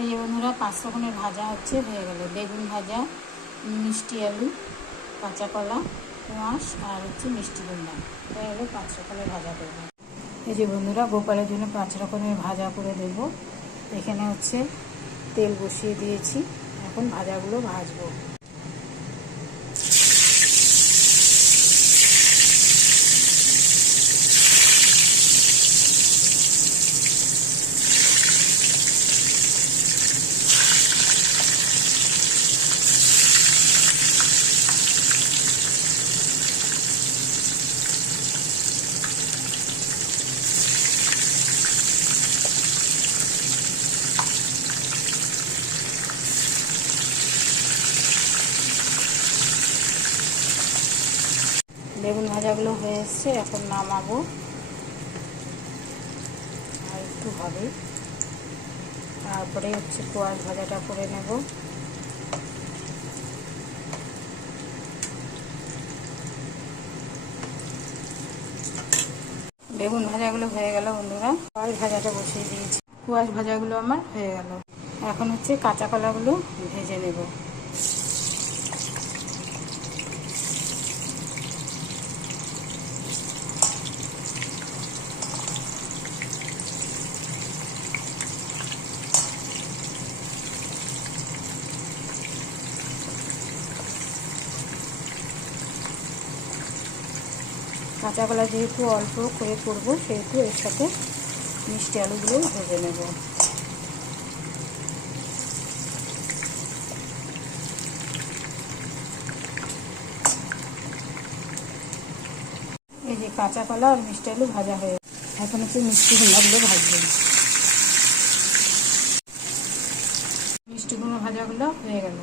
এই যে বন্ধুরা 5 রকমের ভাজা হয়ে গেল। বেগুন ভাজা, মিষ্টি আলু, কাঁচা কলা, কোয়াশ আর মিষ্টি কুমড়া। এটা হলো 5 রকমের ভাজা করব। এই যে বন্ধুরা গোপালের জন্য 5 রকমের ভাজা করে দেব। এখানে তেল বসিয়ে দিয়েছি, এখন ভাজাগুলো ভাজবো। বেগুন ভাজাগুলো হয়ে এসছে, এখন নামাবো। আর একটু হবে, তারপরে কোয়াশ ভাজাটা করে নেব। বেগুন ভাজাগুলো হয়ে গেল বন্ধুরা, কোয়াশ ভাজাটা বসিয়ে দিয়েছি। কোয়াশ ভাজাগুলো আমার হয়ে গেল। এখন কাঁচা কলাগুলো ভেজে নেব। কাঁচা কলা যেহেতু অল্প করে করবো, সেহেতু এর সাথে মিষ্টি আলুগুলো ভেজে নেব। এই যে কাঁচা কলা আর মিষ্টি আলু ভাজা হয়ে এখন মিষ্টি কুমড়াগুলো ভাজবো। মিষ্টি কুমড়া ভাজাগুলো হয়ে গেল।